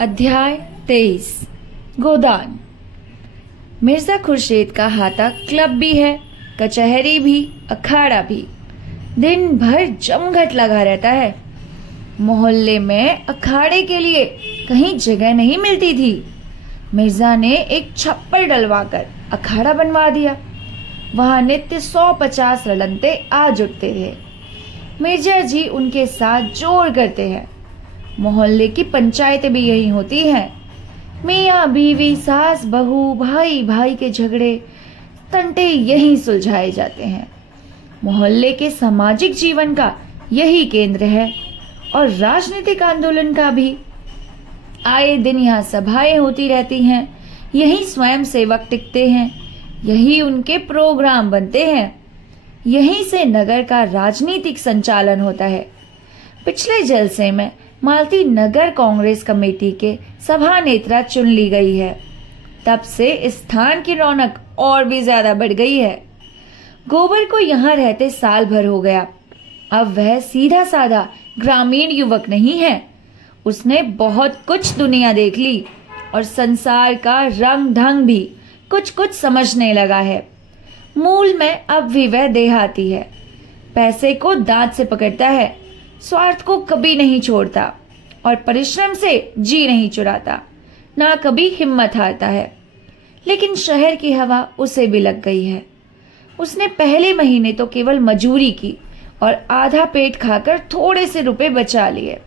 अध्याय 23 गोदान। मिर्जा खुर्शीद का हाथा क्लब भी है, कचहरी भी, अखाड़ा भी। दिन भर जमघट लगा रहता है। मोहल्ले में अखाड़े के लिए कहीं जगह नहीं मिलती थी। मिर्जा ने एक छप्पर डलवाकर अखाड़ा बनवा दिया। वहां नित्य 150 लड़ते आ जुटते थे। मिर्जा जी उनके साथ जोर करते हैं। मोहल्ले की पंचायतें भी यही होती हैं। मियाँ बीवी, सास बहू, भाई भाई के झगड़े तंटे यही सुलझाए जाते हैं। मोहल्ले के सामाजिक जीवन का यही केंद्र है और राजनीतिक आंदोलन का भी। आए दिन यहाँ सभाएं होती रहती हैं। यही स्वयं सेवक टिकते हैं। यही उनके प्रोग्राम बनते हैं। यहीं से नगर का राजनीतिक संचालन होता है। पिछले जलसे में मालती नगर कांग्रेस कमेटी के सभा नेत्रा चुन ली गई है। तब से इस स्थान की रौनक और भी ज्यादा बढ़ गई है। गोबर को यहाँ रहते साल भर हो गया। अब वह सीधा साधा ग्रामीण युवक नहीं है। उसने बहुत कुछ दुनिया देख ली और संसार का रंग ढंग भी कुछ कुछ समझने लगा है। मूल में अब भी वह देहाती है। पैसे को दांत से पकड़ता है, स्वार्थ को कभी नहीं छोड़ता और परिश्रम से जी नहीं चुराता, ना कभी हिम्मत हारता है। लेकिन शहर की हवा उसे भी लग गई है। उसने पहले महीने तो केवल मजूरी की और आधा पेट खाकर थोड़े से रुपए बचा लिए।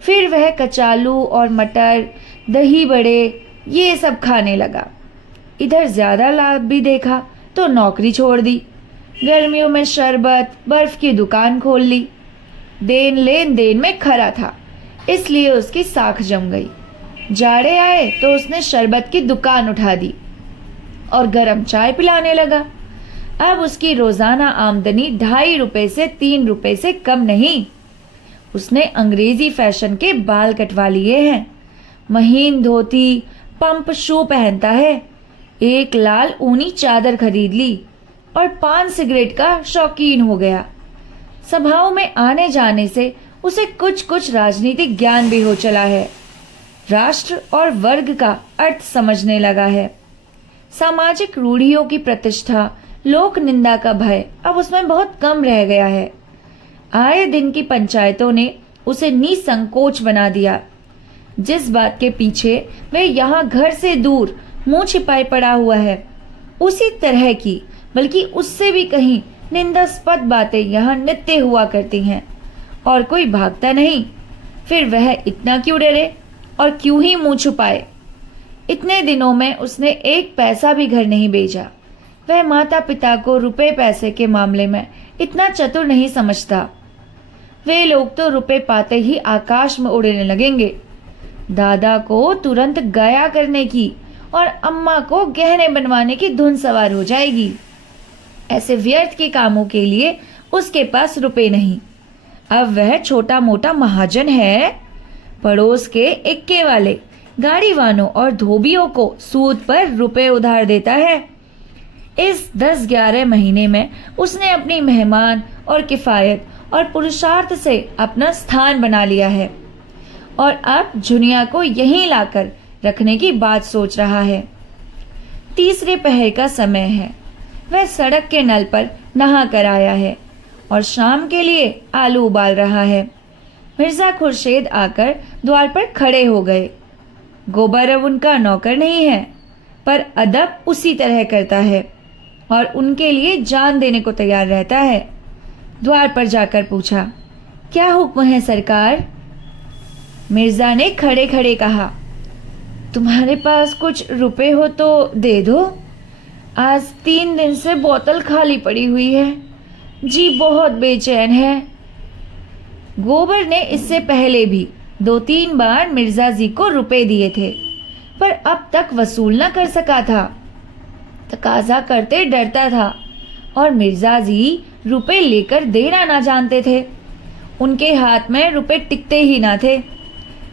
फिर वह कचालू और मटर, दही बड़े ये सब खाने लगा। इधर ज्यादा लाभ भी देखा तो नौकरी छोड़ दी। गर्मियों में शरबत, बर्फ की दुकान खोल ली। देन लेन देन में खरा था, इसलिए उसकी साख जम गई। जाड़े आए तो उसने शरबत की दुकान उठा दी और गरम चाय पिलाने लगा। अब उसकी रोजाना आमदनी 2.5 रुपए से 3 रुपए से कम नहीं। उसने अंग्रेजी फैशन के बाल कटवा लिए हैं। महीन धोती, पंप शू पहनता है। एक लाल ऊनी चादर खरीद ली और पान सिगरेट का शौकीन हो गया। सभाओं में आने जाने से उसे कुछ कुछ राजनीतिक ज्ञान भी हो चला है। राष्ट्र और वर्ग का अर्थ समझने लगा है। सामाजिक रूढ़ियों की प्रतिष्ठा, लोक निंदा का भय अब उसमें बहुत कम रह गया है। आए दिन की पंचायतों ने उसे निसंकोच बना दिया। जिस बात के पीछे वह यहाँ घर से दूर मुंह छिपाए पड़ा हुआ है, उसी तरह की बल्कि उससे भी कहीं निंदास्पद बातें यहाँ नित्य हुआ करती हैं और कोई भागता नहीं। फिर वह इतना क्यों डरे और क्यों ही मुंह छुपाए। इतने दिनों में उसने एक पैसा भी घर नहीं भेजा। वह माता पिता को रुपए पैसे के मामले में इतना चतुर नहीं समझता। वे लोग तो रुपए पाते ही आकाश में उड़ने लगेंगे। दादा को तुरंत गया करने की और अम्मा को गहने बनवाने की धुन सवार हो जाएगी। ऐसे व्यर्थ के कामों के लिए उसके पास रुपए नहीं। अब वह छोटा मोटा महाजन है। पड़ोस के इक्के वाले गाड़ीवानों और धोबियों को सूद पर रुपए उधार देता है। इस 10-11 महीने में उसने अपनी मेहमान और किफायत और पुरुषार्थ से अपना स्थान बना लिया है और अब दुनिया को यहीं लाकर रखने की बात सोच रहा है। तीसरे पहर का समय है। वह सड़क के नल पर नहा कर आया है और शाम के लिए आलू उबाल रहा है। मिर्जा खुर्शीद आकर द्वार पर खड़े हो गए। गोबर अब उनका नौकर नहीं है, पर अदब उसी तरह करता है और उनके लिए जान देने को तैयार रहता है। द्वार पर जाकर पूछा, क्या हुक्म है सरकार? मिर्जा ने खड़े खड़े कहा, तुम्हारे पास कुछ रुपए हो तो दे दो। आज 3 दिन से बोतल खाली पड़ी हुई है। जी बहुत बेचैन है। गोबर ने इससे पहले भी 2-3 बार मिर्जा जी को रुपए दिए थे, पर अब तक वसूल न कर सका था। तकाजा करते डरता था और मिर्जा जी रुपए लेकर देना ना जानते थे। उनके हाथ में रुपए टिकते ही ना थे।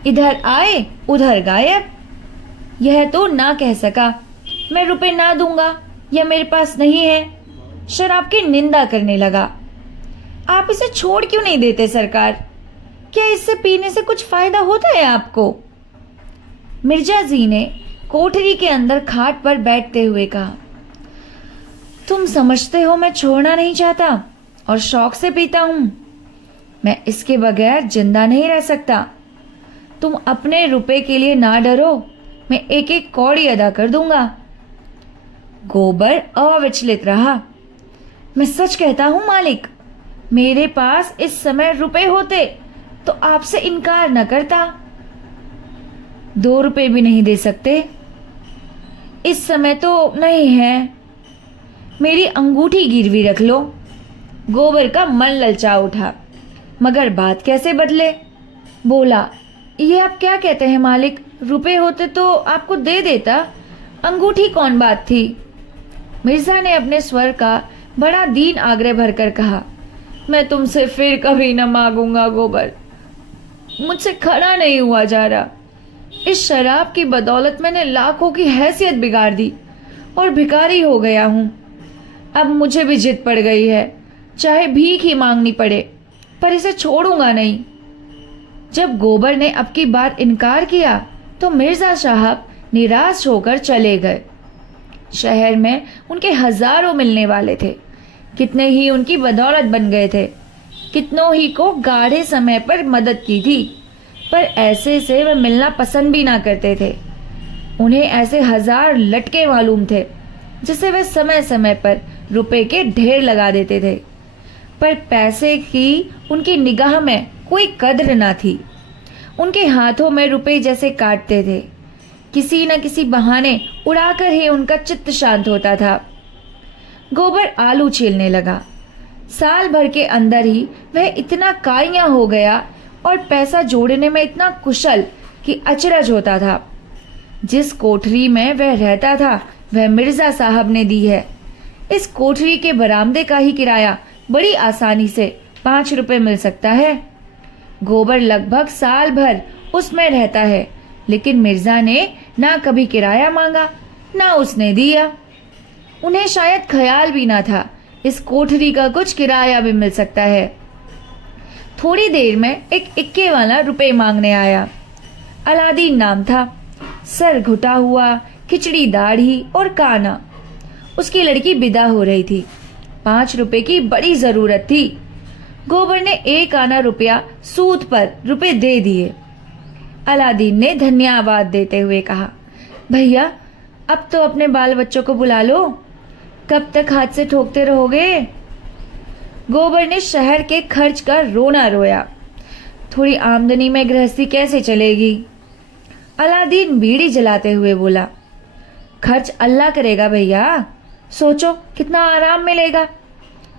इधर आए उधर गायब। यह तो ना कह सका मैं रुपए ना दूंगा या मेरे पास नहीं है। शराब की निंदा करने लगा। आप इसे छोड़ क्यों नहीं देते सरकार? क्या इससे पीने से कुछ फायदा होता है आपको? मिर्जा जी ने कोठरी के अंदर खाट पर बैठते हुए कहा, तुम समझते हो मैं छोड़ना नहीं चाहता और शौक से पीता हूं। मैं इसके बगैर जिंदा नहीं रह सकता। तुम अपने रुपए के लिए ना डरो, मैं एक एक कौड़ी अदा कर दूंगा। गोबर अविचलित रहा। मैं सच कहता हूं मालिक, मेरे पास इस समय रुपए होते तो आपसे इनकार न करता। 2 रुपए भी नहीं दे सकते? इस समय तो नहीं है। मेरी अंगूठी गिरवी रख लो। गोबर का मन ललचा उठा, मगर बात कैसे बदले। बोला, ये आप क्या कहते हैं मालिक? रुपए होते तो आपको दे देता, अंगूठी कौन बात थी। मिर्जा ने अपने स्वर का बड़ा दीन आग्रह भरकर कहा, मैं तुमसे फिर कभी न मांगूंगा गोबर, मुझसे खड़ा नहीं हुआ जा रहा। इस शराब की बदौलत मैंने लाखों की हैसियत बिगाड़ दी और भिखारी हो गया हूं। अब मुझे भी जिद पड़ गई है, चाहे भीख ही मांगनी पड़े, पर इसे छोड़ूंगा नहीं। जब गोबर ने अब की बार इनकार किया तो मिर्जा साहब निराश होकर चले गए। शहर में उनके हजारों मिलने वाले थे, कितने ही उनकी बदौलत बन गए थे, कितनों ही को गाढ़े समय पर मदद की थी, पर ऐसे से वे मिलना पसंद भी ना करते थे। उन्हें ऐसे हजार लटके मालूम थे जिसे वे समय समय पर रुपए के ढेर लगा देते थे, पर पैसे की उनकी निगाह में कोई कद्र ना थी। उनके हाथों में रुपए जैसे काटते थे, किसी न किसी बहाने उड़ाकर ही उनका चित्त शांत होता था। गोबर आलू छीलने लगा। साल भर के अंदर ही वह इतना काइया हो गया और पैसा जोड़ने में इतना कुशल कि अचरज होता था। जिस कोठरी में वह रहता था वह मिर्जा साहब ने दी है। इस कोठरी के बरामदे का ही किराया बड़ी आसानी से 5 रुपए मिल सकता है। गोबर लगभग साल भर उसमें रहता है, लेकिन मिर्जा ने ना कभी किराया मांगा ना उसने दिया। उन्हें शायद ख्याल भी ना था इस कोठरी का कुछ किराया भी मिल सकता है। थोड़ी देर में एक इक्के वाला रुपए मांगने आया। अलादीन नाम था, सर घुटा हुआ, खिचड़ी दाढ़ी और काना। उसकी लड़की विदा हो रही थी। 5 रुपए की बड़ी जरूरत थी। गोबर ने 1 आना रुपया सूद पर रुपए दे दिए। अलादीन ने धन्यवाद देते हुए कहा, भैया अब तो अपने बाल बच्चों को बुला लो, कब तक हाथ से ठोकते रहोगे। गोबर ने शहर के खर्च का रोना रोया। थोड़ी आमदनी में गृहस्थी कैसे चलेगी। अलादीन बीड़ी जलाते हुए बोला, खर्च अल्लाह करेगा भैया, सोचो कितना आराम मिलेगा।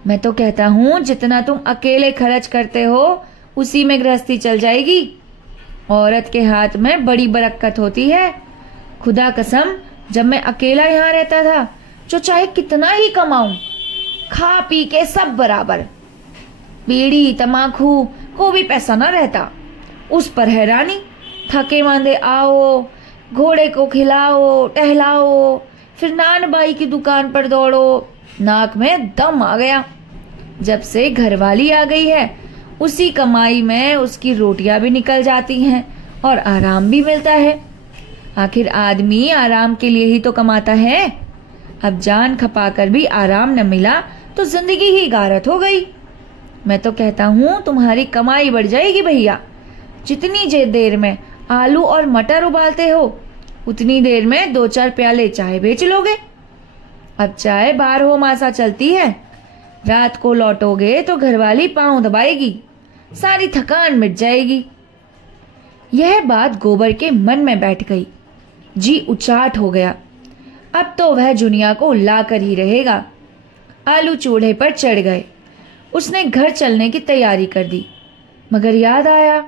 मैं तो कहता हूं जितना तुम अकेले खर्च करते हो उसी में गृहस्थी चल जाएगी। औरत के हाथ में बड़ी बरकत होती है। खुदा कसम, जब मैं अकेला यहाँ रहता था जो चाहे कितना ही कमाऊं, खा पी के सब बराबर, बीड़ी तमाकू को भी पैसा ना रहता। उस पर हैरानी, थके मांदे आओ, घोड़े को खिलाओ टहलाओ, फिर नान बाई की दुकान पर दौड़ो, नाक में दम आ गया। जब से घरवाली आ गई है उसी कमाई में उसकी रोटियां भी निकल जाती हैं और आराम भी मिलता है। आखिर आदमी आराम के लिए ही तो कमाता है। अब जान खपाकर भी आराम न मिला तो जिंदगी ही गारत हो गई। मैं तो कहता हूँ तुम्हारी कमाई बढ़ जाएगी भैया। जितनी देर में आलू और मटर उबालते हो उतनी देर में 2-4 प्याले चाय बेच लोगे। अब चाय 12 मासा चलती है। रात को लौटोगे तो घरवाली पांव दबाएगी, सारी थकान मिट जाएगी। यह बात गोबर के मन में बैठ गई। जी उचाट हो गया। अब तो वह जुनिया को लाकर ही रहेगा। आलू चूल्हे पर चढ़ गए। उसने घर चलने की तैयारी कर दी, मगर याद आया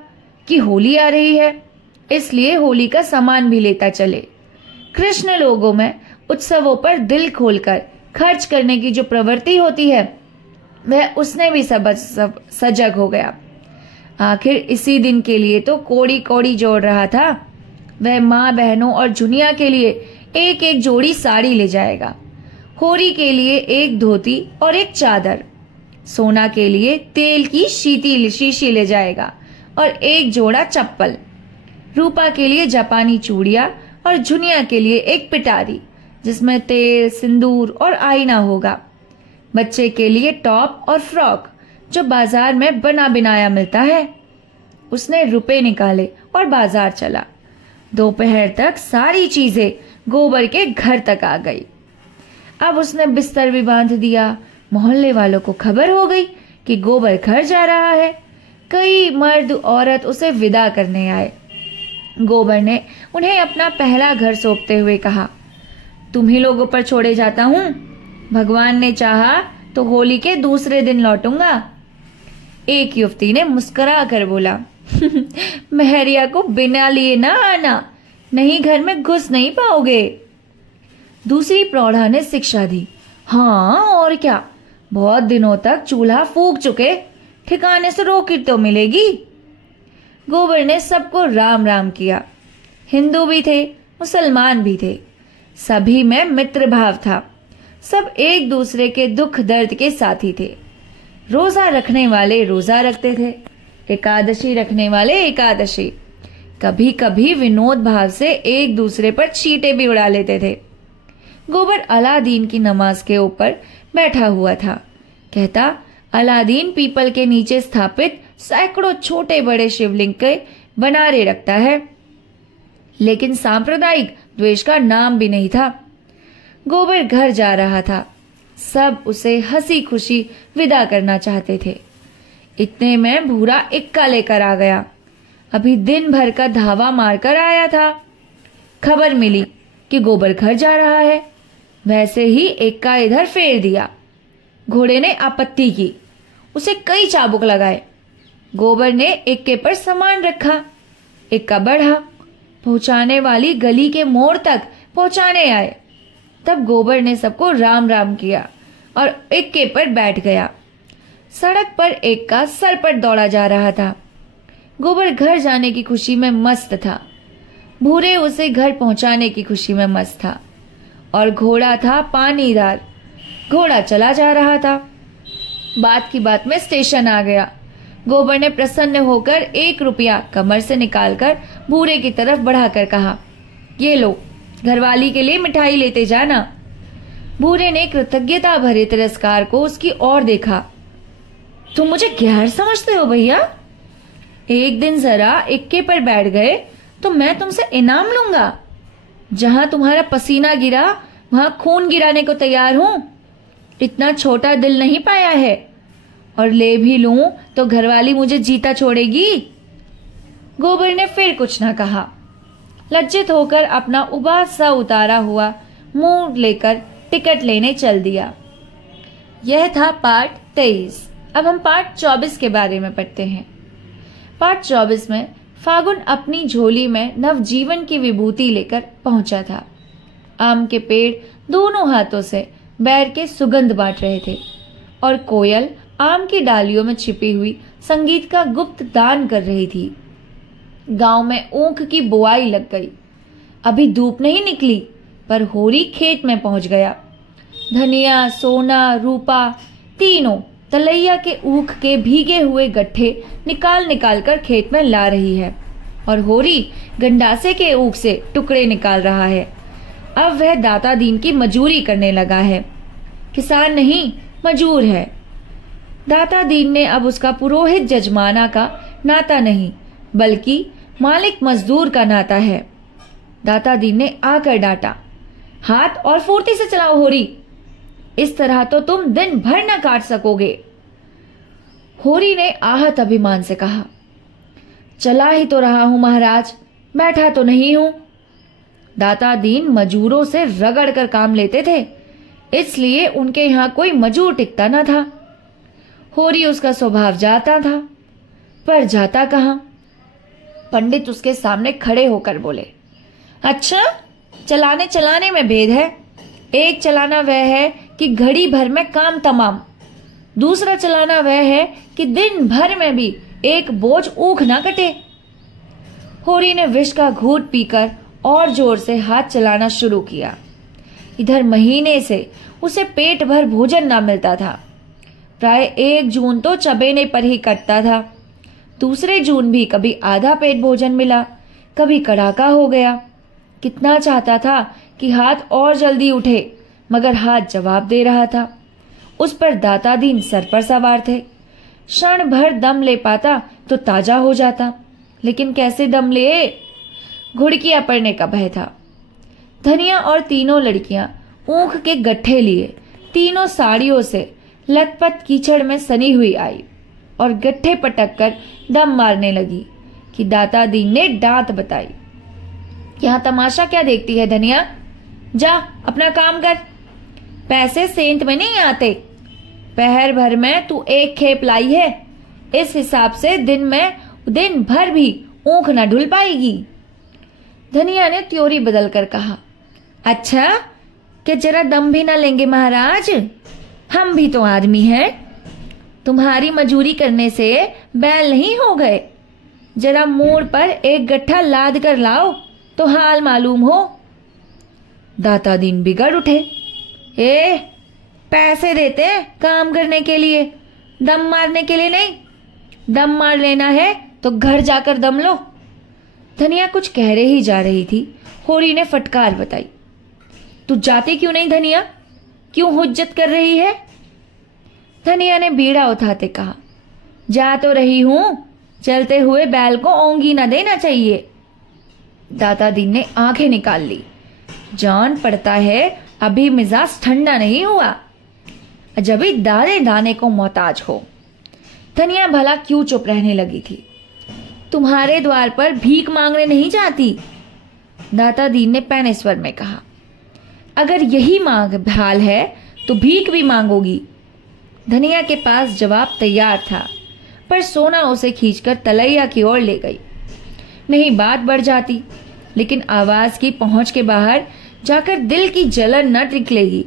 कि होली आ रही है, इसलिए होली का सामान भी लेता चले। कृष्ण लोगों में उत्सवों पर दिल खोलकर खर्च करने की जो प्रवृत्ति होती है वह उसने भी सजग हो गया। आखिर इसी दिन के लिए तो कोड़ी कोड़ी जोड़ रहा था। वह माँ बहनों और जुनिया के लिए एक एक जोड़ी साड़ी ले जाएगा, होरी के लिए एक धोती और एक चादर, सोना के लिए तेल की शीशी ले जाएगा और एक जोड़ा चप्पल। रूपा के लिए जापानी चूड़ियां और झुनिया के लिए एक पिटारी जिसमें तेल, सिंदूर और आईना होगा। बच्चे के लिए टॉप और फ्रॉक जो बाजार में बना बनाया मिलता है। उसने रुपए निकाले और बाजार चला। दोपहर तक सारी चीजें गोबर के घर तक आ गई। अब उसने बिस्तर भी बांध दिया। मोहल्ले वालों को खबर हो गई कि गोबर घर जा रहा है। कई मर्द औरत उसे विदा करने आए। गोबर ने उन्हें अपना पहला घर सौंपते हुए कहा, तुम्ही लोगों पर छोड़े जाता हूं। भगवान ने चाहा तो होली के दूसरे दिन लौटूंगा। एक युवती ने मुस्कुरा कर बोला, महरिया को बिना लिए ना आना, नहीं घर में घुस नहीं पाओगे। दूसरी प्रौढ़ा ने शिक्षा दी, हाँ और क्या, बहुत दिनों तक चूल्हा फूंक चुके, ठिकाने से रोटी तो मिलेगी। गोबर ने सबको राम राम किया। हिंदू भी थे, मुसलमान भी थे, सभी में मित्र भाव था। सब एक दूसरे के दुख दर्द के साथी थे। रोजा रखने वाले रोजा रखते थे, एकादशी रखने वाले एकादशी। कभी कभी विनोद भाव से एक दूसरे पर चींटे भी उड़ा लेते थे। गोबर अलादीन की नमाज के ऊपर बैठा हुआ था। कहता, अलादीन पीपल के नीचे स्थापित सैकड़ों छोटे बड़े शिवलिंग के बनारे रखता है, लेकिन सांप्रदायिक द्वेष का नाम भी नहीं था। गोबर घर जा रहा था। सब उसे हंसी खुशी विदा करना चाहते थे। इतने में भूरा इक्का लेकर आ गया। अभी दिन भर का धावा मारकर आया था। खबर मिली कि गोबर घर जा रहा है। वैसे ही इक्का इधर फेर दिया। घोड़े ने आपत्ति की, उसे कई चाबुक लगाए। गोबर ने इक्के पर सामान रखा। इक्का बढ़ा, पहुंचाने वाली गली के मोड़ तक पहुंचाने आए। तब गोबर ने सबको राम राम किया और इक्के पर बैठ गया। सड़क पर इक्का सर पर दौड़ा जा रहा था। गोबर घर जाने की खुशी में मस्त था। भूरे उसे घर पहुंचाने की खुशी में मस्त था। और घोड़ा था पानीदार। घोड़ा चला जा रहा था। बात की बात में स्टेशन आ गया। गोबर ने प्रसन्न होकर 1 रुपया कमर से निकालकर भूरे की तरफ बढ़ाकर कहा, ये लो, घरवाली के लिए मिठाई लेते जाना। भूरे ने कृतज्ञता भरे तिरस्कार को उसकी ओर देखा। तुम मुझे गैर समझते हो भैया? एक दिन जरा इक्के पर बैठ गए तो मैं तुमसे इनाम लूंगा। जहां तुम्हारा पसीना गिरा वहां खून गिराने को तैयार हूं। इतना छोटा दिल नहीं पाया है। और ले भी लूं तो घरवाली मुझे जीता छोड़ेगी। गोबर ने फिर कुछ न कहा। लज्जित होकर अपना उबास सा उतारा हुआ मुंह लेकर टिकट लेने चल दिया। यह था पार्ट 23। अब हम पार्ट 24 के बारे में पढ़ते हैं। पार्ट 24 में फागुन अपनी झोली में नवजीवन की विभूति लेकर पहुंचा था। आम के पेड़ दोनों हाथों से बैर के सुगंध बांट रहे थे और कोयल आम की डालियों में छिपी हुई संगीत का गुप्त दान कर रही थी। गांव में ऊख की बुआई लग गई। अभी धूप नहीं निकली पर होरी खेत में पहुंच गया। धनिया, सोना, रूपा तीनों तलैया के ऊख के भीगे हुए गट्ठे निकाल निकाल कर खेत में ला रही है और होरी गंडासे के ऊख से टुकड़े निकाल रहा है। अब वह दाता दीन की मजूरी करने लगा है। किसान नहीं, मजूर है। दाता दीन ने अब उसका पुरोहित जजमाना का नाता नहीं बल्कि मालिक मजदूर का नाता है। दाता दीन ने आकर डांटा, हाथ और फुर्ती से चलाओ होरी, इस तरह तो तुम दिन भर न काट सकोगे। होरी ने आहत अभिमान से कहा, चला ही तो रहा हूं महाराज, बैठा तो नहीं हूं। दाता दीन मजूरों से रगड़ कर काम लेते थे, इसलिए उनके यहां कोई मजूर टिकता न था। होरी उसका स्वभाव जाता था, पर जाता कहां। पंडित उसके सामने खड़े होकर बोले, अच्छा, चलाने चलाने में भेद है। एक चलाना वह है कि घड़ी भर में काम तमाम, दूसरा चलाना वह है कि दिन भर में भी एक बोझ ऊख ना कटे। होरी ने विष का घूंट पीकर और जोर से हाथ चलाना शुरू किया। इधर महीने से उसे पेट भर भोजन ना मिलता था। प्राय 1 जून तो चबेने पर ही कटता था। दूसरे जून भी कभी आधा पेट भोजन मिला, कभी कड़ाका हो गया। कितना चाहता था कि हाथ और जल्दी उठे, मगर हाथ जवाब दे रहा था। उस पर दाता दीन सर पर सवार थे। क्षण भर दम ले पाता तो ताजा हो जाता, लेकिन कैसे दम ले? घुड़कियां पड़ने का भय था। धनिया और तीनों लड़कियां ऊख के गट्ठे लिए तीनों साड़ियों से लथपथ कीचड़ में सनी हुई आई और गट्ठे पटक कर दम मारने लगी कि दाता दीन ने डांत बताई। यहां तमाशा क्या देखती है धनिया? जा अपना काम कर। पैसे सेंत में नहीं आते। पहर भर में तू एक खेप लाई है, इस हिसाब से दिन भर भी ऊख न ढुल पाएगी। धनिया ने त्योरी बदल कर कहा, अच्छा कि जरा दम भी न लेंगे महाराज? हम भी तो आदमी हैं। तुम्हारी मजूरी करने से बैल नहीं हो गए। जरा मोड़ पर एक गट्ठा लाद कर लाओ तो हाल मालूम हो। दाता दीन बिगड़ उठे। पैसे देते हैं काम करने के लिए, दम मारने के लिए नहीं। दम मार लेना है तो घर जाकर दम लो। धनिया कुछ कह ही जा रही थी, होरी ने फटकार बताई, तू जाती क्यों नहीं धनिया? क्यों हुज्जत कर रही है? धनिया ने बीड़ा उठाते कहा, जा तो रही हूं, चलते हुए बैल को ओंगी न देना चाहिए। दाता दीन ने आंखें निकाल ली। जान पड़ता है अभी मिजाज ठंडा नहीं हुआ, जब भी दाने दाने को मोहताज हो। धनिया भला क्यों चुप रहने लगी थी? तुम्हारे द्वार पर भीख मांगने नहीं जाती। दाता दीन ने पैने स्वर में कहा, अगर यही मांग हाल है तो भीख भी मांगोगी। धनिया के पास जवाब तैयार था, पर सोना उसे खींचकर तलैया की ओर ले गई। नहीं बात बढ़ जाती, लेकिन आवाज की पहुंच के बाहर जाकर दिल की जलन न निकलेगी।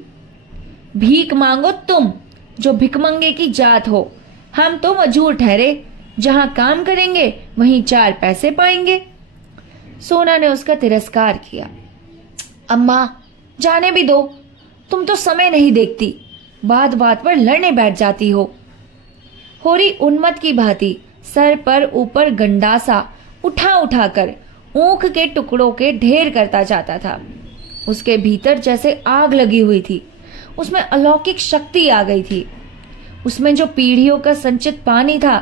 भीख मांगो तुम, जो भिखमंगे की जात हो। हम तो मजूर ठहरे, जहां काम करेंगे वहीं 4 पैसे पाएंगे। सोना ने उसका तिरस्कार किया। अम्मा जाने भी दो, तुम तो समय नहीं देखती, बात बात पर लड़ने बैठ जाती हो। होरी उन्मत्त की भांति सर पर ऊपर गंडासा उठा उठाकर ऊख के टुकड़ों के ढेर करता जाता था। उसके भीतर जैसे आग लगी हुई थी। उसमें अलौकिक शक्ति आ गई थी। उसमें जो पीढ़ियों का संचित पानी था,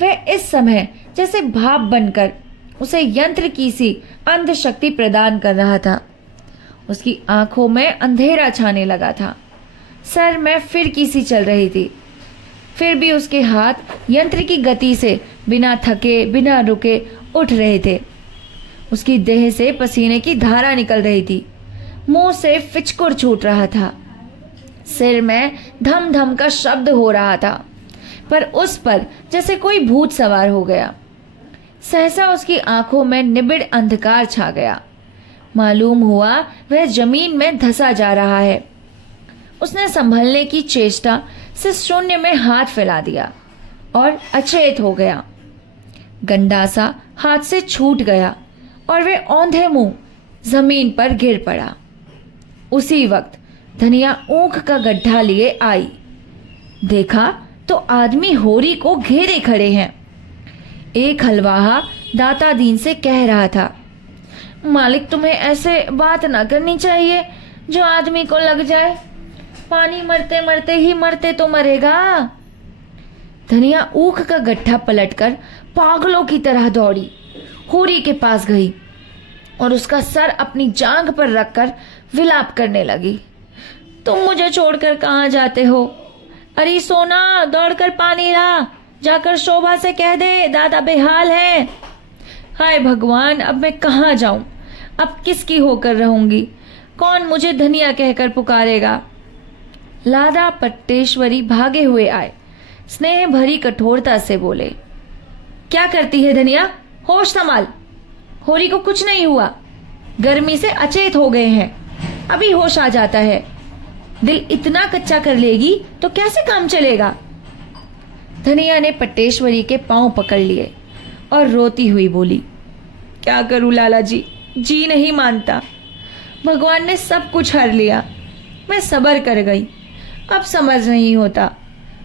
वह इस समय जैसे भाप बनकर उसे यंत्र की सी अंध शक्ति प्रदान कर रहा था। उसकी आंखों में अंधेरा छाने लगा था। सर में फिर सी चल रही थी। फिर भी उसके हाथ यंत्र की गति से बिना थके बिना रुके उठ रहे थे। उसकी देह से पसीने की धारा निकल रही थी। मुंह से फिचकुर छूट रहा था। सिर में धम धम का शब्द हो रहा था, पर उस पर जैसे कोई भूत सवार हो गया। सहसा उसकी आंखों में निबिड़ अंधकार छा गया। मालूम हुआ वह जमीन में धंसा जा रहा है। उसने संभलने की चेष्टा से शून्य में हाथ फैला दिया और अचेत हो गया। गंडासा हाथ से छूट गया और वह औंधे मुंह जमीन पर गिर पड़ा। उसी वक्त धनिया ऊख का गड्ढा लिए आई। देखा तो आदमी होरी को घेरे खड़े हैं। एक हलवाहा दाता दीन से कह रहा था, मालिक तुम्हें ऐसे बात ना करनी चाहिए जो आदमी को लग जाए। पानी मरते मरते ही मरते तो मरेगा। धनिया ऊख का गड्ढा पलटकर पागलों की तरह दौड़ी, होरी के पास गई और उसका सर अपनी जांघ पर रखकर विलाप करने लगी। तुम मुझे छोड़कर कहाँ जाते हो? अरे सोना, दौड़कर पानी ला, जाकर शोभा से कह दे दादा बेहाल है। हाय भगवान, अब मैं कहाँ जाऊं? अब किसकी होकर रहूंगी? कौन मुझे धनिया कहकर पुकारेगा? लादा पट्टेश्वरी भागे हुए आए। स्नेह भरी कठोरता से बोले, क्या करती है धनिया? होश संभाल। होरी को कुछ नहीं हुआ, गर्मी से अचेत हो गए हैं, अभी होश आ जाता है। दिल इतना कच्चा कर लेगी तो कैसे काम चलेगा? धनिया ने पट्टेश्वरी के पांव पकड़ लिए और रोती हुई बोली, क्या करूं लाला जी, जी नहीं मानता। भगवान ने सब कुछ हर लिया, मैं सब्र कर गई, अब समझ नहीं होता।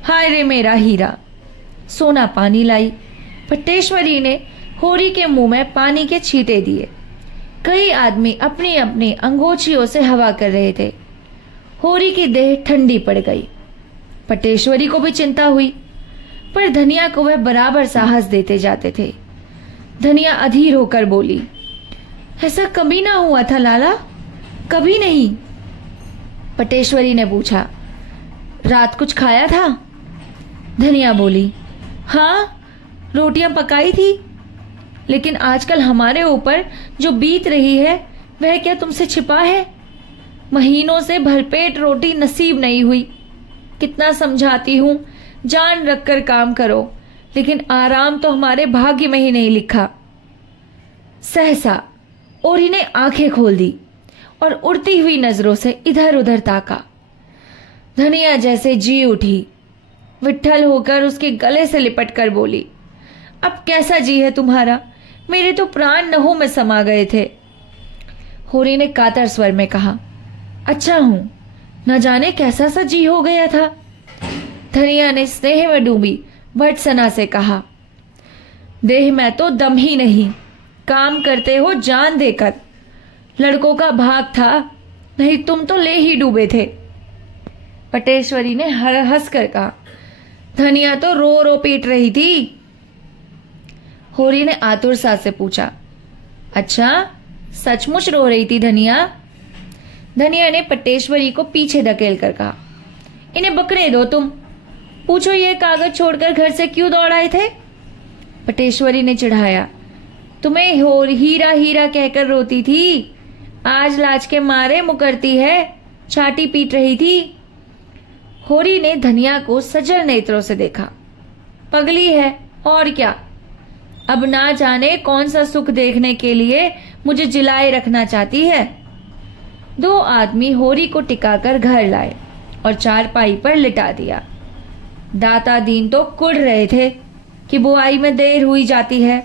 हाय रे मेरा हीरा। सोना पानी लाई। पट्टेश्वरी ने होरी के मुंह में पानी के छींटे दिए। कई आदमी अपनी अपनी अंगोछियों से हवा कर रहे थे। होरी की देह ठंडी पड़ गई। पटेश्वरी को भी चिंता हुई, पर धनिया को वह बराबर साहस देते जाते थे। धनिया अधीर होकर बोली, ऐसा कभी ना हुआ था लाला, कभी नहीं। पटेश्वरी ने पूछा, रात कुछ खाया था? धनिया बोली, हाँ, रोटियां पकाई थी, लेकिन आजकल हमारे ऊपर जो बीत रही है वह क्या तुमसे छिपा है? महीनों से भरपेट रोटी नसीब नहीं हुई। कितना समझाती हूं, जान रखकर काम करो, लेकिन आराम तो हमारे भाग्य में ही नहीं लिखा। सहसा ओरी ने आंखें खोल दी और उड़ती हुई नजरों से इधर उधर ताका। धनिया जैसे जी उठी, विट्ठल होकर उसके गले से लिपट कर बोली, अब कैसा जी है तुम्हारा? मेरे तो प्राण नहों में समा गए थे। होरी ने कातर स्वर में कहा, अच्छा हूं, न जाने कैसा सा जी हो गया था। धनिया ने स्नेह में डूबी भटसना से कहा, देह में तो दम ही नहीं, काम करते हो जान देकर। लड़कों का भाग था, नहीं तुम तो ले ही डूबे थे। पटेश्वरी ने हंस कर कहा, धनिया तो रो रो पीट रही थी। होरी ने आतुर सा से पूछा, अच्छा सचमुच रो रही थी धनिया? धनिया ने पटेश्वरी को पीछे धकेल कर कहा, इन्हें बकरे दो तुम। पूछो ये कागज छोड़कर घर से क्यों दौड़ आए थे? पटेश्वरी ने चिढ़ाया, तुम्हें हीरा हीरा कहकर रोती थी, आज लाज के मारे मुकरती है, छाती पीट रही थी। होरी ने धनिया को सजल नेत्रों से देखा, पगली है और क्या, अब ना जाने कौन सा सुख देखने के लिए मुझे जिलाए रखना चाहती है। दो आदमी होरी को टिकाकर घर लाए और चारपाई पर लिटा दिया। दाता दीन तो कुढ़ रहे थे कि बुआई में देर हुई जाती है,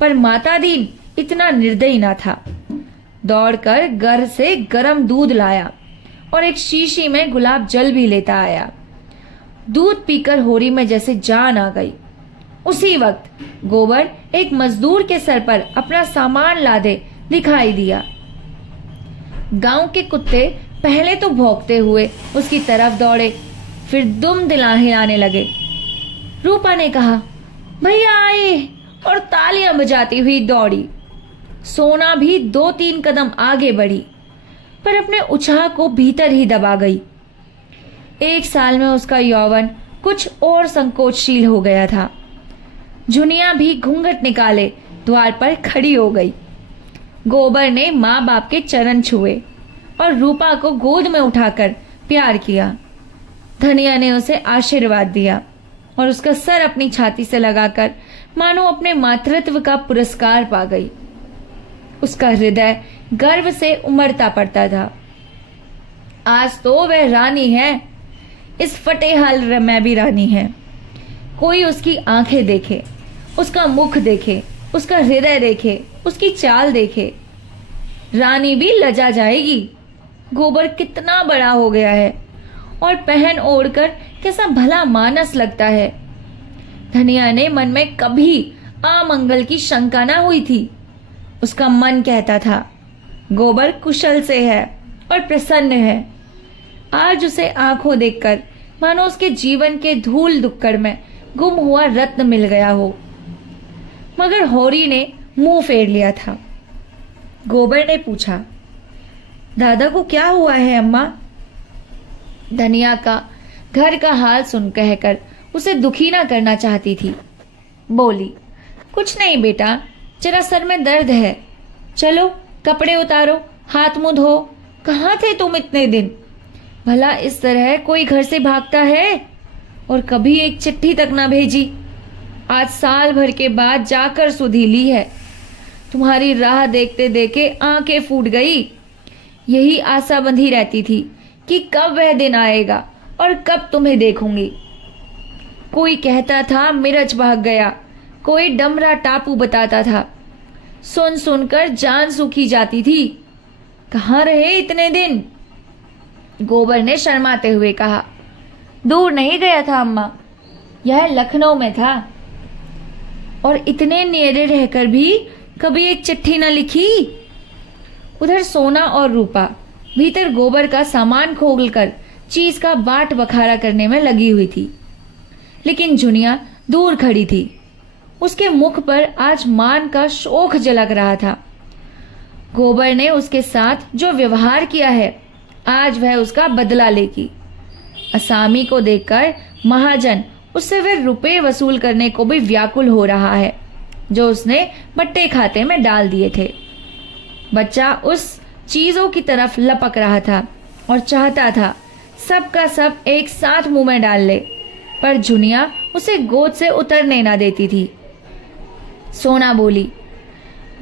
पर माता दीन इतना निर्दयी ना था। दौड़कर घर से गरम दूध लाया और एक शीशी में गुलाब जल भी लेता आया। दूध पीकर होरी में जैसे जान आ गई। उसी वक्त गोबर एक मजदूर के सर पर अपना सामान लादे दिखाई दिया। गांव के कुत्ते पहले तो भौंकते हुए उसकी तरफ दौड़े, फिर दुम हिलाने लगे। रूपा ने कहा, भैया आए, और तालियां बजाती हुई दौड़ी। सोना भी 2-3 कदम आगे बढ़ी, पर अपने उत्साह को भीतर ही दबा गई। 1 साल में उसका यौवन कुछ और संकोचशील हो गया था। झुनिया भी घूंघट निकाले द्वार पर खड़ी हो गई। गोबर ने माँ बाप के चरण छुए और रूपा को गोद में उठाकर प्यार किया। धनिया ने उसे आशीर्वाद दिया और उसका सर अपनी छाती से लगाकर मानो अपने मातृत्व का पुरस्कार पा गई। उसका हृदय गर्व से उमड़ता पड़ता था। आज तो वह रानी है, इस फटे हाल में भी रानी है। कोई उसकी आंखें देखे, उसका मुख देखे, उसका हृदय देखे, उसकी चाल देखे, रानी भी लजा जाएगी। गोबर कितना बड़ा हो गया है और पहन ओढ़कर कैसा भला मानस लगता है। धनिया ने मन में कभी अमंगल की शंका ना हुई थी। उसका मन कहता था, गोबर कुशल से है और प्रसन्न है। आज उसे आंखों देखकर मानो उसके जीवन के धूल धुक्कड़ में गुम हुआ रत्न मिल गया हो। मगर होरी ने मुंह फेर लिया था। गोबर ने पूछा, दादा को क्या हुआ है अम्मा? धनिया का घर का हाल सुन कहकर उसे दुखी ना करना चाहती थी। बोली, कुछ नहीं बेटा, जरा सर में दर्द है। चलो कपड़े उतारो, हाथ मुंह धो। कहाँ थे तुम इतने दिन? भला इस तरह कोई घर से भागता है? और कभी एक चिट्ठी तक ना भेजी। आज साल भर के बाद जाकर सुधी ली है। तुम्हारी राह देखते देखे आंखें फूट गई। यही आशा बंधी रहती थी कि कब वह दिन आएगा और कब तुम्हें देखूंगी। कोई कहता था मिर्च भाग गया, कोई डमरा टापू बताता था। सुन सुनकर जान सूखी जाती थी। कहाँ रहे इतने दिन? गोबर ने शर्माते हुए कहा, दूर नहीं गया था अम्मा, यह लखनऊ में था। और इतने नेड़े रहकर भी कभी एक चिट्ठी न लिखी। उधर सोना और रूपा भीतर गोबर का सामान खोलकर चीज का बाट बखारा करने में लगी हुई थी, लेकिन जुनिया दूर खड़ी थी। उसके मुख पर आज मान का शोक झलक रहा था। गोबर ने उसके साथ जो व्यवहार किया है, आज वह उसका बदला लेगी। असामी को देखकर महाजन उससे वे रुपए वसूल करने को भी व्याकुल हो रहा है जो उसने बट्टे खाते में डाल दिए थे। बच्चा उस चीजों की तरफ लपक रहा था और चाहता था सबका सब एक साथ मुंह में डाल ले, पर जुनिया उसे गोद से उतरने ना देती थी। सोना बोली,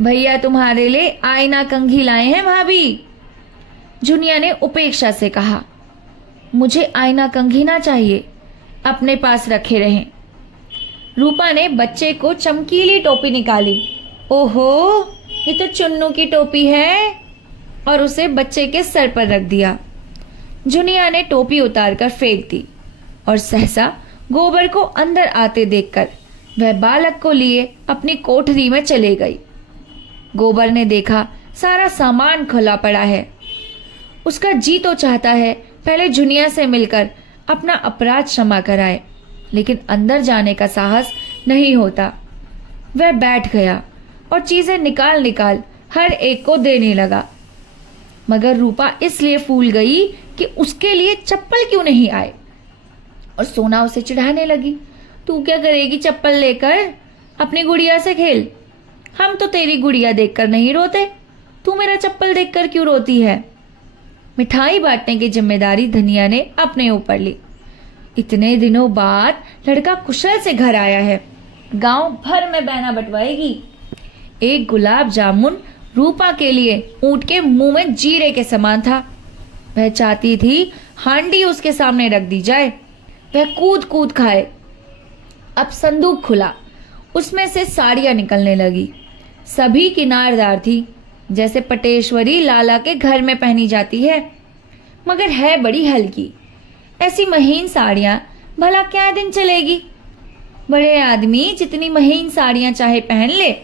भैया तुम्हारे लिए आईना कंघी लाए हैं भाभी। जुनिया ने उपेक्षा से कहा, मुझे आईना कंघी ना चाहिए, अपने पास रखे रहें। रूपा ने बच्चे को चमकीली टोपी निकाली। ओहो, ये तो चुन्नू की टोपी है, और उसे बच्चे के सर पर रख दिया। जुनिया ने टोपी उतारकर फेंक दी और सहसा गोबर को अंदर आते देखकर वह बालक को लिए अपनी कोठरी में चले गई। गोबर ने देखा सारा सामान खुला पड़ा है। उसका जी तो चाहता है पहले जुनिया से मिलकर अपना अपराध क्षमा कराए, लेकिन अंदर जाने का साहस नहीं होता। वह बैठ गया और चीजें निकाल निकाल हर एक को देने लगा, मगर रूपा इसलिए फूल गई कि उसके लिए चप्पल क्यों नहीं आए। और सोना उसे चिढ़ाने लगी, तू क्या करेगी चप्पल लेकर, अपनी गुड़िया से खेल। हम तो तेरी गुड़िया देखकर नहीं रोते, तू मेरा चप्पल देखकर क्यों रोती है। मिठाई बांटने की जिम्मेदारी धनिया ने अपने ऊपर ली। इतने दिनों बाद लड़का कुशल से घर आया है, गांव भर में बहना बंटवाएगी। एक गुलाब जामुन रूपा के लिए ऊंट के मुंह में जीरे के समान था। वह चाहती थी हांडी उसके सामने रख दी जाए, वह कूद कूद खाए। अब संदूक खुला, उसमें से साड़ियां निकलने लगी। सभी किनारदार थी, जैसे पटेश्वरी लाला के घर में पहनी जाती है, मगर है बड़ी हल्की। ऐसी महीन साड़ियां भला क्या दिन चलेगी। बड़े आदमी जितनी महीन साड़ियां चाहे पहन ले,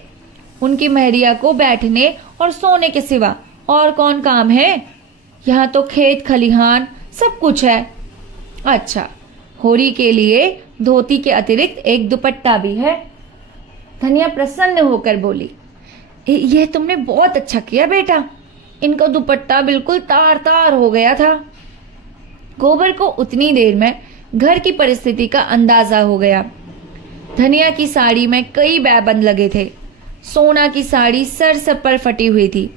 उनकी महरिया को बैठने और सोने के सिवा और कौन काम है। यहाँ तो खेत खलिहान सब कुछ है। अच्छा, होरी के लिए धोती के अतिरिक्त एक दुपट्टा भी है। धनिया प्रसन्न होकर बोली, यह तुमने बहुत अच्छा किया बेटा, इनका दुपट्टा बिल्कुल तार तार हो गया था। गोबर को उतनी देर में घर की परिस्थिति का अंदाजा हो गया। धनिया की साड़ी में कई बैबंद लगे थे। सोना की साड़ी सर सब पर फटी हुई थी,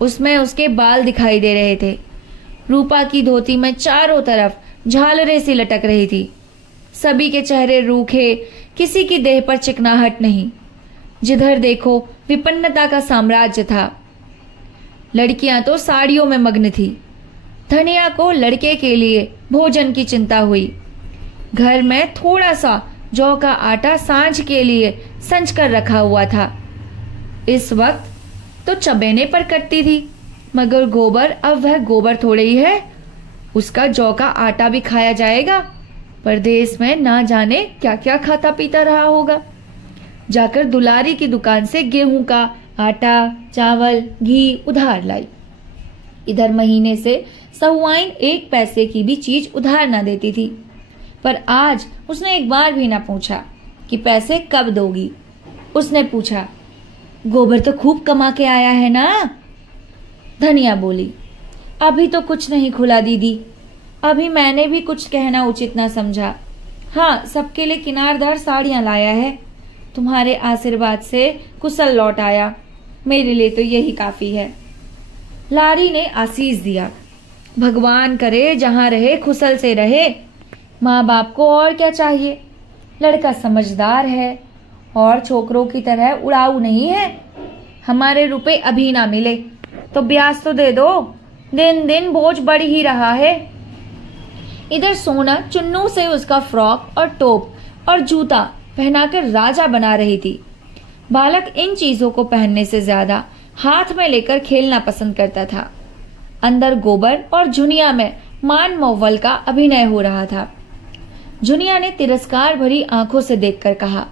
उसमें उसके बाल दिखाई दे रहे थे। रूपा की धोती में चारों तरफ झालरें सी लटक रही थी। सभी के चेहरे रूखे, किसी की देह पर चिकनाहट नहीं। जिधर देखो विपन्नता का साम्राज्य था। लड़कियां तो साड़ियों में मग्न थी। धनिया को लड़के के लिए भोजन की चिंता हुई। घर में थोड़ा सा जौ का आटा सांझ के लिए संच कर रखा हुआ था। इस वक्त तो चबेने पर कटती थी, मगर गोबर अब वह गोबर थोड़े ही है। उसका जौ का आटा भी खाया जाएगा। परदेश में ना जाने क्या क्या खाता पीता रहा होगा। जाकर दुलारी की दुकान से गेहूं का आटा, चावल, घी उधार लाई। इधर महीने से सहुआइन 1 पैसे की भी चीज उधार ना देती थी, पर आज उसने एक बार भी ना पूछा कि पैसे कब दोगी। उसने पूछा, गोबर तो खूब कमा के आया है ना। धनिया बोली, अभी तो कुछ नहीं खुला दीदी, अभी मैंने भी कुछ कहना उचित ना समझा। हाँ, सबके लिए किनारदार साड़ियां लाया है, तुम्हारे आशीर्वाद से कुशल लौट आया, मेरे लिए तो यही काफी है। लारी ने आशीष दिया, भगवान करे जहां रहे खुशल से रहे। माँ बाप को और क्या चाहिए। लड़का समझदार है और छोकरों की तरह उड़ाऊ नहीं है। हमारे रुपए अभी ना मिले तो ब्याज तो दे दो, दिन दिन बोझ बढ़ ही रहा है। इधर सोना चुन्नू से उसका फ्रॉक और टोप और जूता पहनाकर राजा बना रही थी। बालक इन चीजों को पहनने से ज्यादा हाथ में लेकर खेलना पसंद करता था। अंदर गोबर और जुनिया में मान मौवल का अभिनय हो रहा था। जुनिया ने तिरस्कार भरी आंखों से देखकर कहा,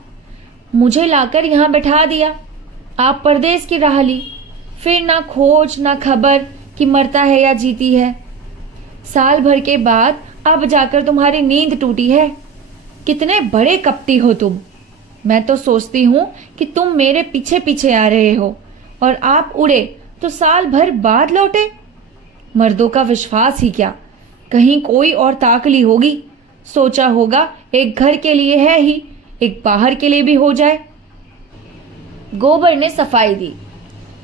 मुझे लाकर यहाँ बैठा दिया। आप परदेश की राह ली, फिर ना खोज ना खबर कि मरता है या जीती है। साल भर के बाद अब जाकर तुम्हारी नींद टूटी है। कितने बड़े कपटी हो तुम। मैं तो सोचती हूँ कि तुम मेरे पीछे पीछे आ रहे हो और आप उड़े तो साल भर बाद लौटे। मर्दों का विश्वास ही क्या, कहीं कोई और ताकली होगी। सोचा होगा एक घर के लिए है ही, एक बाहर के लिए भी हो जाए। गोबर ने सफाई दी।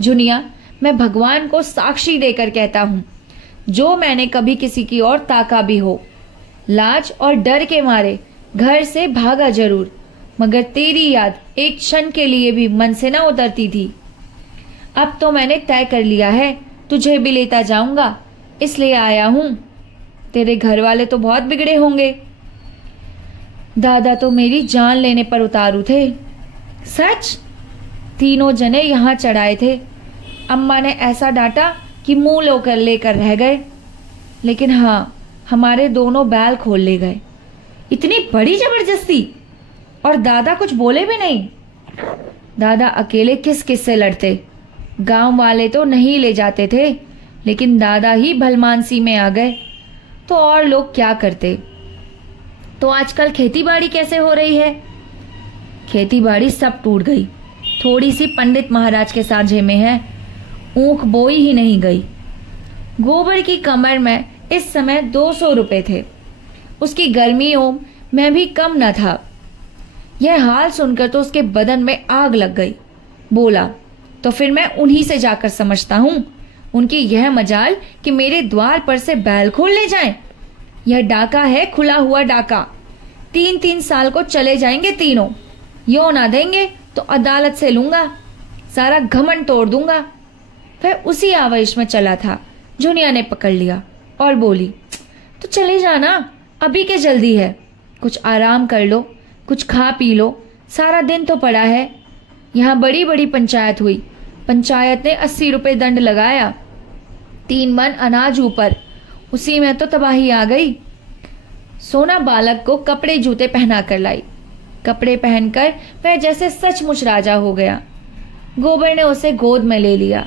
जुनिया, मैं भगवान को साक्षी देकर कहता हूं, जो मैंने कभी किसी की ओर ताका भी हो, लाज और डर के मारे घर से भागा जरूर, मगर तेरी याद एक क्षण के लिए भी मन से ना उतरती थी। अब तो मैंने तय कर लिया है, तुझे भी लेता जाऊंगा, इसलिए आया हूं। तेरे घर वाले तो बहुत बिगड़े होंगे। दादा तो मेरी जान लेने पर उतारू थे। सच? तीनों जने यहां चढ़ाए थे। अम्मा ने ऐसा डांटा कि मुंह लोकर लेकर रह गए। लेकिन हाँ, हमारे दोनों बैल खोल ले गए। इतनी बड़ी जबरदस्ती, और दादा कुछ बोले भी नहीं। दादा अकेले किस किस से लड़ते। गांव वाले तो नहीं ले जाते थे, लेकिन दादा ही भलमानसी में आ गए तो और लोग क्या करते। तो आजकल खेती बाड़ी कैसे हो रही है? खेती बाड़ी सब टूट गई। थोड़ी सी पंडित महाराज के साझे में है, ऊख बोई ही नहीं गई। गोबर की कमर में इस समय 200 रुपए थे। उसकी गर्मियों में भी कम न था। यह हाल सुनकर तो उसके बदन में आग लग गई। बोला, तो फिर मैं उन्हीं से जाकर समझता हूं। उनकी यह मजाल कि मेरे द्वार पर से बैल खोल ले जाएं। यह डाका है, खुला हुआ डाका। 3-3 साल को चले जाएंगे तीनों। यो ना देंगे तो अदालत से लूंगा, सारा घमंड तोड़ दूंगा। वह उसी आवेश में चला था। जुनिया ने पकड़ लिया और बोली, तो चले जाना, अभी के जल्दी है। कुछ आराम कर लो, कुछ खा पी लो, सारा दिन तो पड़ा है। यहाँ बड़ी बड़ी पंचायत हुई। पंचायत ने 80 रुपए दंड लगाया। 3 मन अनाज ऊपर, उसी में तो तबाही आ गई। सोना बालक को कपड़े जूते पहना कर लाई। कपड़े पहनकर वह जैसे सचमुच राजा हो गया। गोबर ने उसे गोद में ले लिया।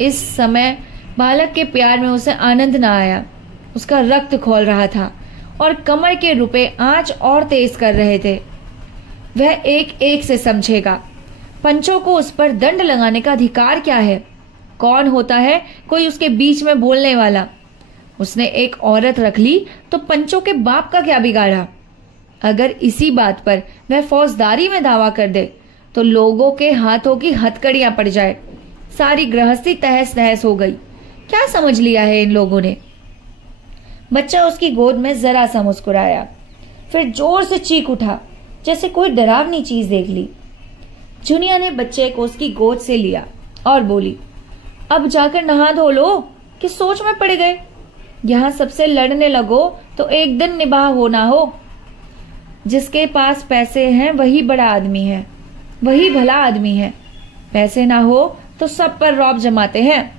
इस समय बालक के प्यार में उसे आनंद न आया। उसका रक्त खौल रहा था और कमर के रुपए आंच और तेज कर रहे थे। वह एक एक से समझेगा। पंचों को उस पर दंड लगाने का अधिकार क्या है? कौन होता है कोई उसके बीच में बोलने वाला? उसने एक औरत रख ली तो पंचों के बाप का क्या बिगाड़ा? अगर इसी बात पर वह फौजदारी में दावा कर दे तो लोगों के हाथों की हथकड़ियां पड़ जाए। सारी गृहस्थी तहस नहस हो गई। क्या समझ लिया है इन लोगों ने? बच्चा उसकी गोद में जरा सा मुस्कुराया, फिर जोर से चीख उठा जैसे कोई डरावनी चीज देख ली। जुनिया ने बच्चे को उसकी गोद से लिया और बोली, अब जाकर नहा धो लो कि सोच में पड़ गए। यहाँ सबसे लड़ने लगो तो एक दिन निबाह हो ना हो। जिसके पास पैसे हैं वही बड़ा आदमी है, वही भला आदमी है। पैसे ना हो तो सब पर रौब जमाते हैं।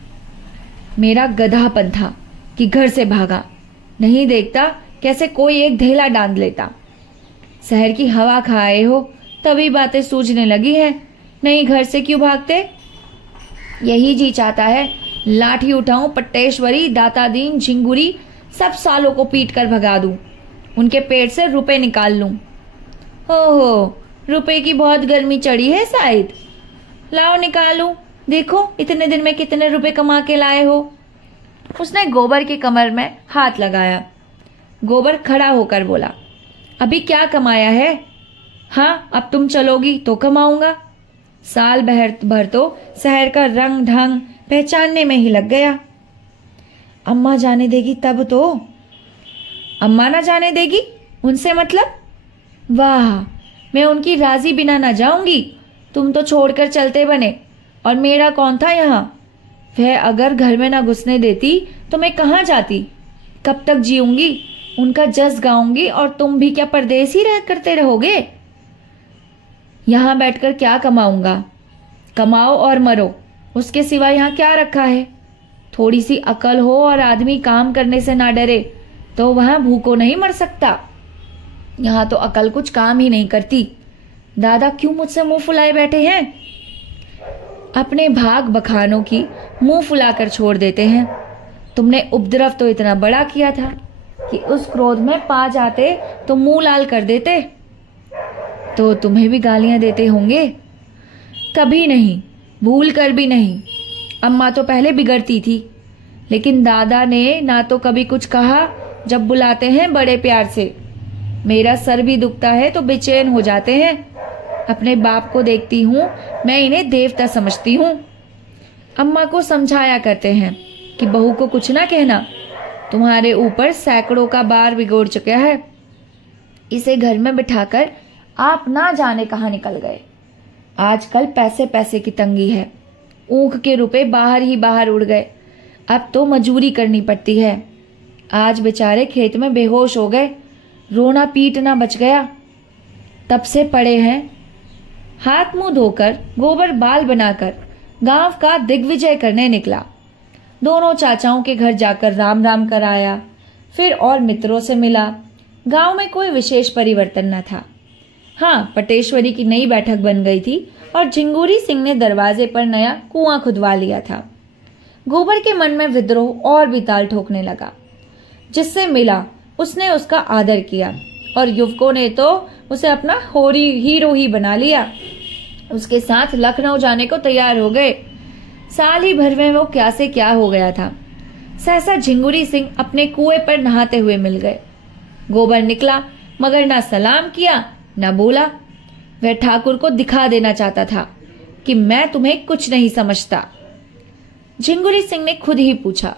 मेरा गधापन था कि घर से भागा। नहीं देखता कैसे कोई एक ढेला डांध लेता। शहर की हवा खाए हो तभी बातें सूझने लगी है, नहीं घर से क्यों भागते? यही जी चाहता है लाठी उठाऊं, पट्टेश्वरी, दातादीन, झिंगुरी सब सालों को पीट कर भगा दूं, उनके पेट से रुपए निकाल लूं। ओहो, रुपए की बहुत गर्मी चढ़ी है शायद। लाओ निकालूं, देखो इतने दिन में कितने रुपए कमा के लाए हो। उसने गोबर की कमर में हाथ लगाया। गोबर खड़ा होकर बोला, अभी क्या कमाया है? हाँ, अब तुम चलोगी तो कमाऊंगा। साल भर तो शहर का रंग ढंग पहचानने में ही लग गया। अम्मा जाने देगी तब तो। अम्मा ना जाने देगी, उनसे मतलब? वाह, मैं उनकी राजी बिना ना जाऊंगी। तुम तो छोड़कर चलते बने, और मेरा कौन था यहाँ? वह अगर घर में ना घुसने देती तो मैं कहाँ जाती? कब तक जीऊंगी? उनका जस गाऊंगी और तुम भी क्या परदेस ही रह करते रहोगे? यहाँ बैठकर क्या कमाऊंगा? कमाओ और मरो, उसके सिवा यहाँ क्या रखा है? थोड़ी सी अकल हो और आदमी काम करने से ना डरे तो वहां भूखों नहीं मर सकता। यहाँ तो अकल कुछ काम ही नहीं करती। दादा क्यों मुझसे मुंह फुलाए बैठे हैं? अपने भाग बखानों की मुंह फुलाकर छोड़ देते हैं। तुमने उपद्रव तो इतना बड़ा किया था कि उस क्रोध में पा जाते तो मुंह लाल कर देते। तो तुम्हें भी गालियां देते होंगे? कभी नहीं, भूल कर भी नहीं। अम्मा तो पहले बिगड़ती थी, लेकिन दादा ने ना तो कभी कुछ कहा जब बुलाते हैं बड़े प्यार से। मेरा सर भी दुखता है तो बेचैन हो जाते हैं। अपने बाप को देखती हूँ, मैं इन्हें देवता समझती हूँ। अम्मा को समझाया करते हैं कि बहू को कुछ ना कहना, तुम्हारे ऊपर सैकड़ों का बार बिगोड़ चुका है। इसे घर में बिठाकर आप ना जाने कहाँ निकल गए। आजकल पैसे पैसे की तंगी है, ऊख के रुपए बाहर ही बाहर उड़ गए। अब तो मजूरी करनी पड़ती है। आज बेचारे खेत में बेहोश हो गए, रोना पीटना बच गया। तब से पड़े हैं। हाथ मुंह धोकर गोबर बाल बनाकर गांव का दिग्विजय करने निकला। दोनों चाचाओं के घर जाकर राम राम कराया, फिर और मित्रों से मिला। गांव में कोई विशेष परिवर्तन न था। हाँ, पटेश्वरी की नई बैठक बन गई थी और झिंगुरी सिंह ने दरवाजे पर नया कुआं खुदवा लिया था। गोबर के मन में विद्रोह और भी ताल ठोकने लगा। जिससे मिला उसने उसका आदर किया और युवकों ने तो उसे अपना हीरो ही बना लिया। उसके साथ लखनऊ जाने को तैयार हो गए। साल ही भर में वो क्या से क्या हो गया था। सहसा झिंगुरी सिंह अपने कुएं पर नहाते हुए मिल गए। गोबर निकला मगर ना सलाम किया ना बोला। वह ठाकुर को दिखा देना चाहता था कि मैं तुम्हें कुछ नहीं समझता। झिंगुरी सिंह ने खुद ही पूछा,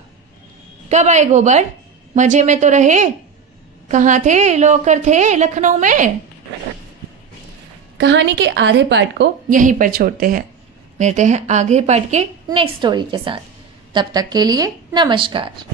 कब आए गोबर? मजे में तो रहे? कहाँ थे? लौकर थे लखनऊ में? कहानी के आधे पार्ट को यहीं पर छोड़ते हैं। मिलते हैं आगे पार्ट के नेक्स्ट स्टोरी के साथ। तब तक के लिए नमस्कार।